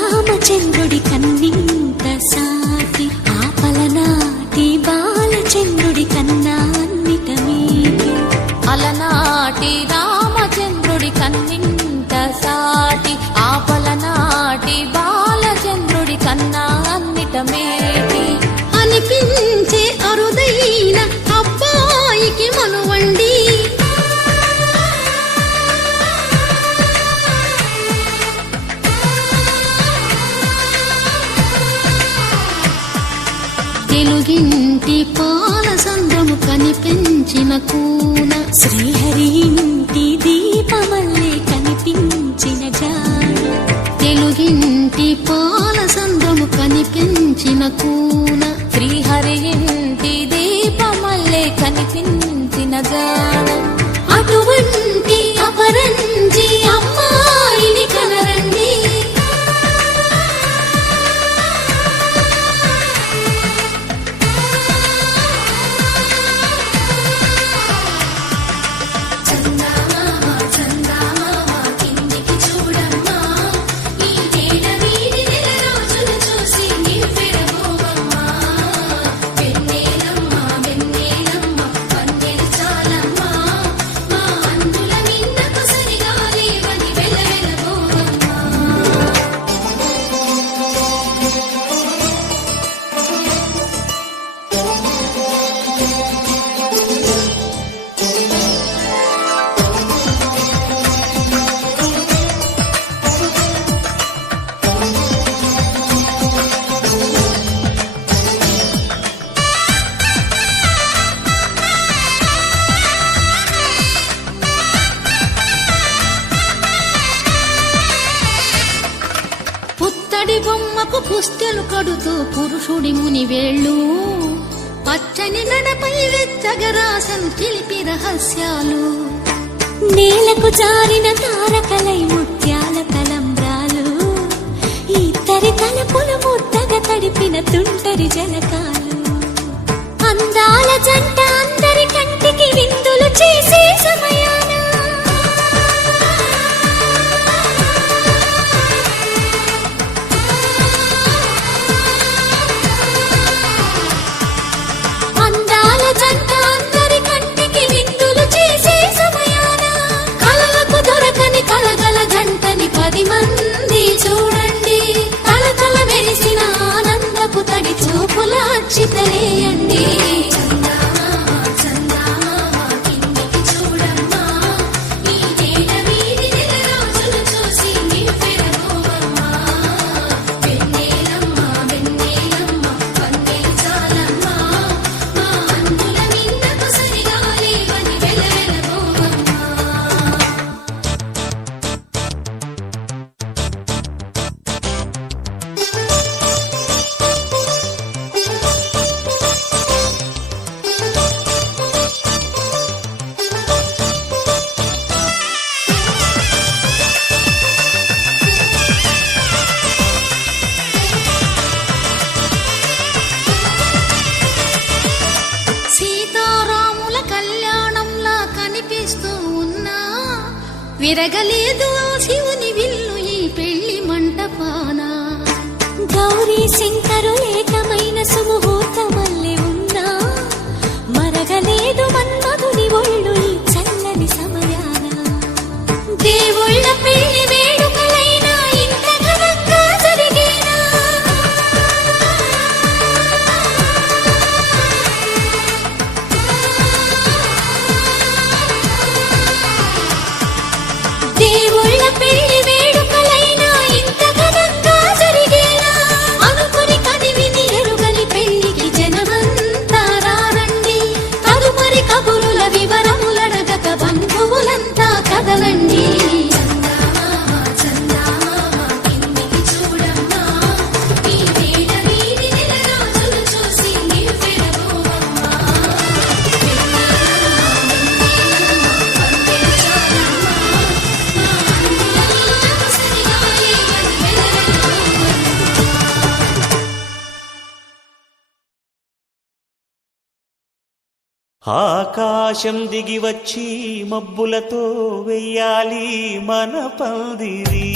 రామచంద్రుడి కన్నింత సాటి ఆపలనాటి బాలచంద్రుడి కన్నా అన్నిట మీది అలనాటి రామచంద్రుడి కన్నింత సాటి ఆపలనాటి బాలచంద్రుడి కన్నా అన్నిట మేటి అనిపించే అరుదైన అబ్బాయికి మనువండి తెలుగింటి పాలసంద్రము కనిపించిన కూన శ్రీహరి ఇంటి దీపమల్లే కనిపించిన జాడ తెలుగింటి పాలసంద్రము కనిపించిన కూన శ్రీహరి ఇంటి దీపమల్లే కనిపించిన జాడ అటువంటి అపరంజి అమ్మాయిని కనరండి బొమ్మకు పుస్తెలు కడుతూ పురుషుడి ముని వేళ్ళు పచ్చని గడపై వెచ్చగరాసను తెలిపి రహస్యాలు నేలకు జారిన తారకలై ముత్యాల తలంబ్రాలు ఇద్దరి తలపుల ముద్దగా తడిపిన తుంటరి జలకాలు అందాల జంట అందరి కంటికి విందులు చేసే సమయాన మంది చూడండి తలతల మెరిసిన ఆనందపు తడి చూపుల చితలేయండి విరగలేదు శివుని విల్లు ఈ పెళ్లి మంటపాన గౌరీ శంకరు ఏకమైన సుముహూర్తమల్లే ఉన్నా మరగలేదు మన్మధుని ఒళ్ళు ఈ చల్లని సమయాన దేవుళ్ళ పెళ్లి వేడుకలైనా ఇంత ఘనంగా జరిగేనా దేవుళ్ళ పెళ్లి వేడుకలైనా ఇంత ఘనంగా జరిగేనా అనుకుని కదివిని ఎరుగని పెళ్లికి జనమంతా రారండి తదుపరి కబురుల వివరములడగక బంధువులంతా కదలండి ఆకాశం దిగి వచ్చి మబ్బులతో వెయ్యాలి మన పందిరి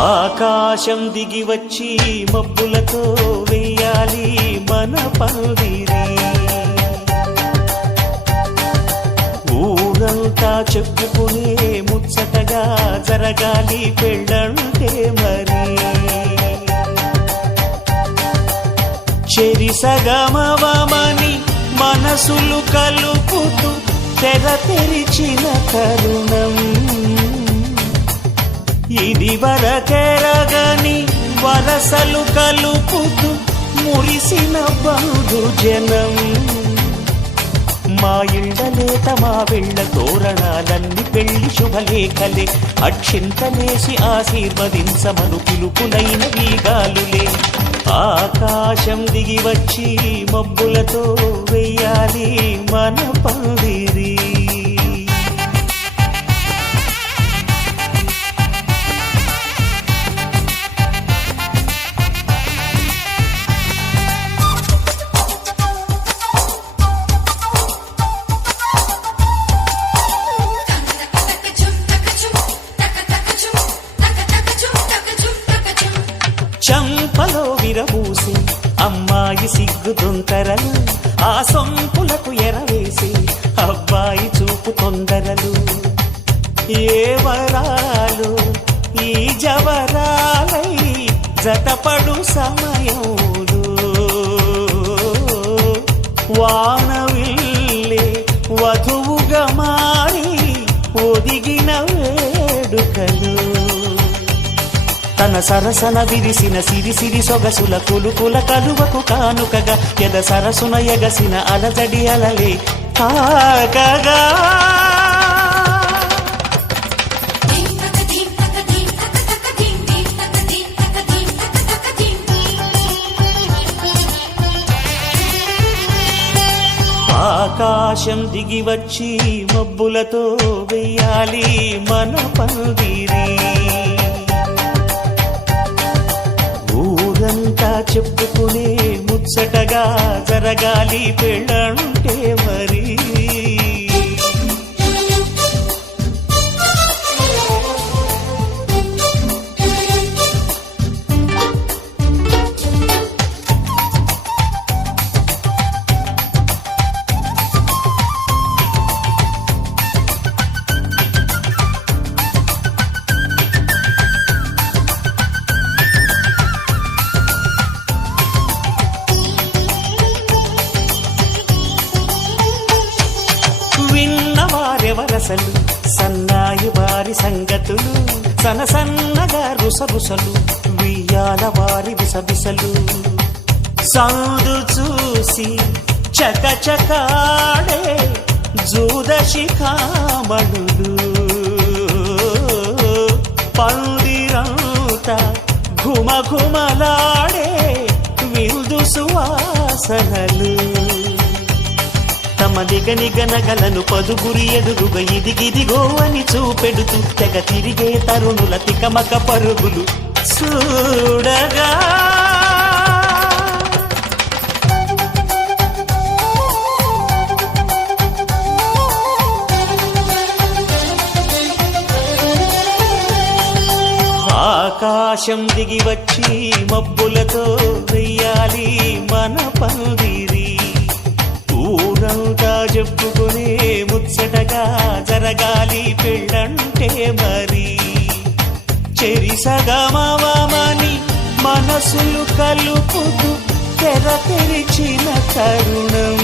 ఆకాశం దిగి వచ్చి మబ్బులతో వెయ్యాలి మన పందిరి. ఊరంతా చెప్పుకునే ముచ్చటగా జరగాలి పెళ్ళంటే మరి. చెరిసగమవమని మనసులు కలుపుతూ తెర తెరిచిన తరుణం. ఇది వరకెరగని వరసలు కలుపుతూ మురిసిన బంధుజనం. మా ఇళ్ళలేత మా వెళ్ళ తోరణాలన్నీ పెళ్లి శుభలేఖలే. అక్షింతలేసి ఆశీర్వదించమను పిలుపులైన వీగాలులే. ఆకాశం దిగి వచ్చి మబ్బులతో వెయ్యాలి మన పందిరి. చంపలో విరబూసి అమ్మాయి సిగ్గు దొంతరలు. ఆ సొంపులకు ఎరవేసి అబ్బాయి చూపు తొందరలు. ఏ వరాలు ఈ జవరాలై జతపడు సమయంలో. వానవిల్లే వధువుగా మారి ఒదిగిన వేడుకలు. తన సరసన విరిసిన సిరిసిరి సొగసుల కులుకుల కలువకు కానుకగా ఎద సరసున ఎగసిన అలజడి అలలే తాకగా. ఆకాశం దిగి వచ్చి మబ్బులతో వెయ్యాలి మన పందిరి. ఊరంతా చెప్పుకునే ముచ్చటగా జరగాలి పెళ్ళంటే మరి. విన్నవారెవరసలు సన్నాయి వారి సంగతులు. సనసన్నగా రుసరుసలు వియ్యాల వారి విసవిసలు. సందు చూసి చకచకాడే జూదశిఖామణులు. పందిరంతా ఘుమఘుమలాడే విందు సువాసనలు. తమ నిగనిగనగలను పదుగురి ఎదురుగా ఇదిగిదిగో అని చూపెడుతూ తెగ తిరిగే తరుణుల తికమక పరుగులు చూడగా. ఆకాశం దిగి వచ్చి మబ్బులతో వెయ్యాలి మన పందిరి. ఊరంతా చెప్పుకునే ముచ్చటగా జరగాలి పెళ్ళంటే మరి. చెరిసగమవమని మనసులు కలుపుతూ తెర తెరిచిన తరుణం.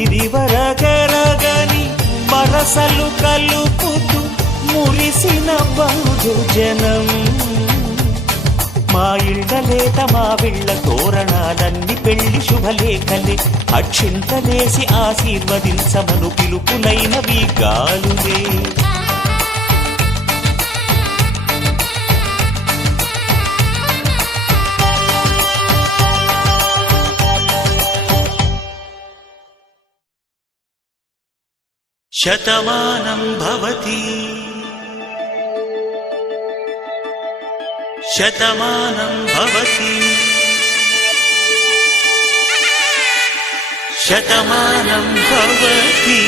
ఇది వరకెరగని వరసలు కలుపుతూ మురిసిన బంధుజనం. మా ఇళ్ళలేత మా వీళ్ళ తోరణాలన్నీ పెళ్లి శుభలేఖలే. అక్షింతలేసి ఆశీర్వదించమను పిలుపులైన వీగాలులే. శతమానం భవతి శతమానం భవతి శతమానం భవతి.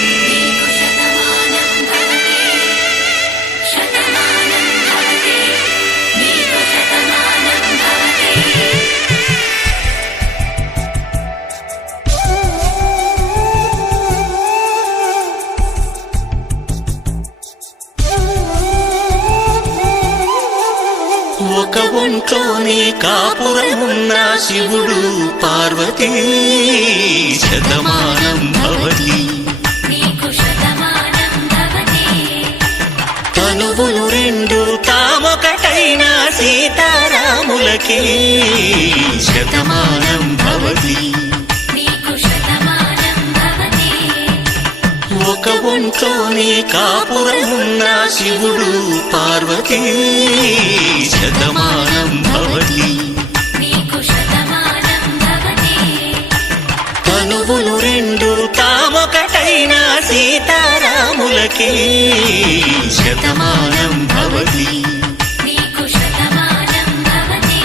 ఒక ఒంట్లోనే కాపురమున్న శివుడు పార్వతీ శతమానం భవతి నీకు శతమానం భవతి తనువులు రెండు తామొకటైన సీతారాములకి శతమానం భవతి నీకు శతమానం భవతి ఒక ఒంట్లోనే కాపురమున్న శివుడు పార్వతీ శతమానం భవతి నీకు శతమానం భవతి తనువులు రెండు తామొకటైన సీతారాములకి శతమానం భవతి నీకు శతమానం భవతి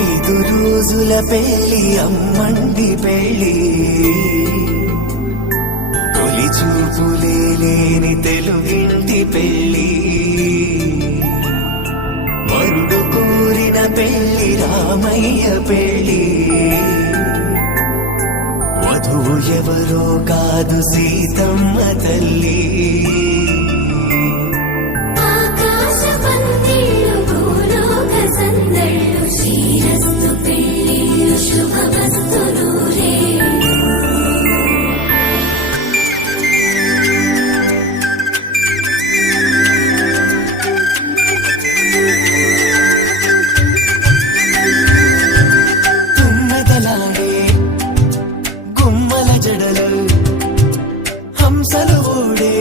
ఐదు రోజుల పెళ్లి అమ్మండి పెళ్లి తొలి చూపులే లేని తెలుగింటి పెళ్లి వరుడు కోరిన పెళ్లి రామయ్య పెళ్లి వధువు ఎవరో కాదు సీతమ్మ తల్లి ఆకాశ పందిళ్ళు భూలోక సందళ్ళు శ్రీరస్తు పెళ్ళిళ్ళు శుభమస్తు నూరే తుమ్మదలాడే గుమ్మల జడలు హంసలు ఊడే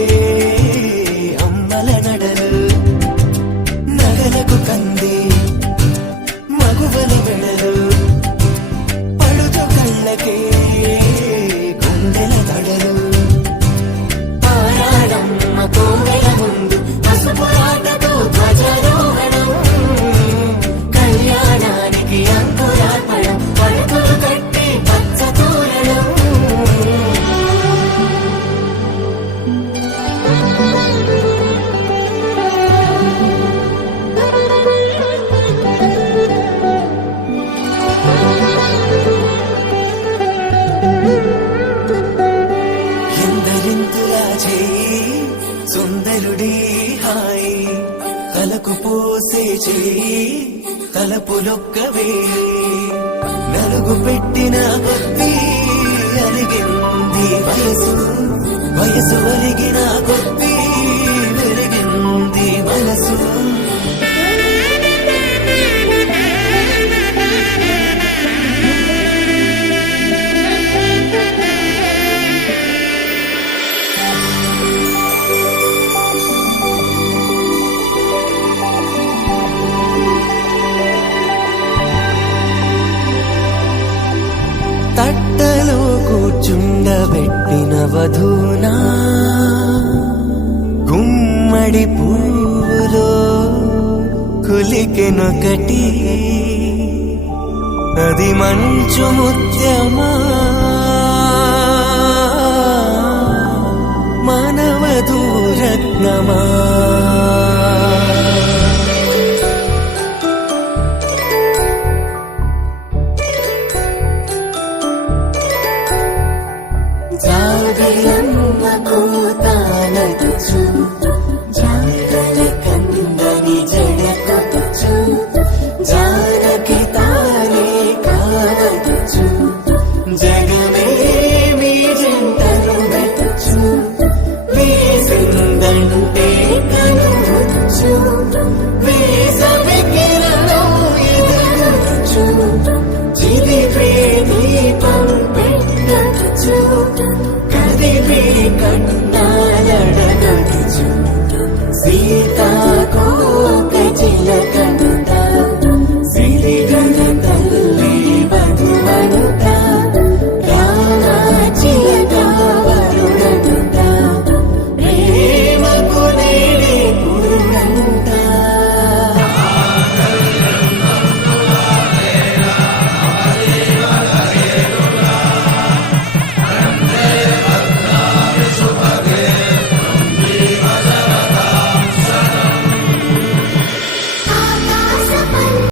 అమ్మల నడలు నగలకు కంది మగువల వెడలు పడుతు కళ్ళకే గుండెల తడలు పారాడమ్మ కోవెల ముందు పసుపురాటతో ధ్వజారోహణం కళ్యాణానికి అంకురార్పణం పడుతులు కట్టి పచ్చ తోరణం ఎందరింతులా చేయి సుందరుడి హాయి తలకు పోసే చేయి తలపులొక్కవే నలుగు పెట్టిన కొద్దీ అలిగింది వయసు వయసు ఒలిగిన కొద్దీ వెలిగింది మనసు తట్టలో కూర్చుండబెట్టిన వధూనా గుమ్మడి పూలో కులికెనొకటి అది మంచు ముత్యమా మానవధూరత్నమా జాబిలమ్మ కోతానదుచు జాగల కందని జడకొట్టుచు జానకి తానే కావదుచు జగమే మీ జంటను వెతుచు వేసిందంటే కనుచు వేసవికిరణం ఎదురుచు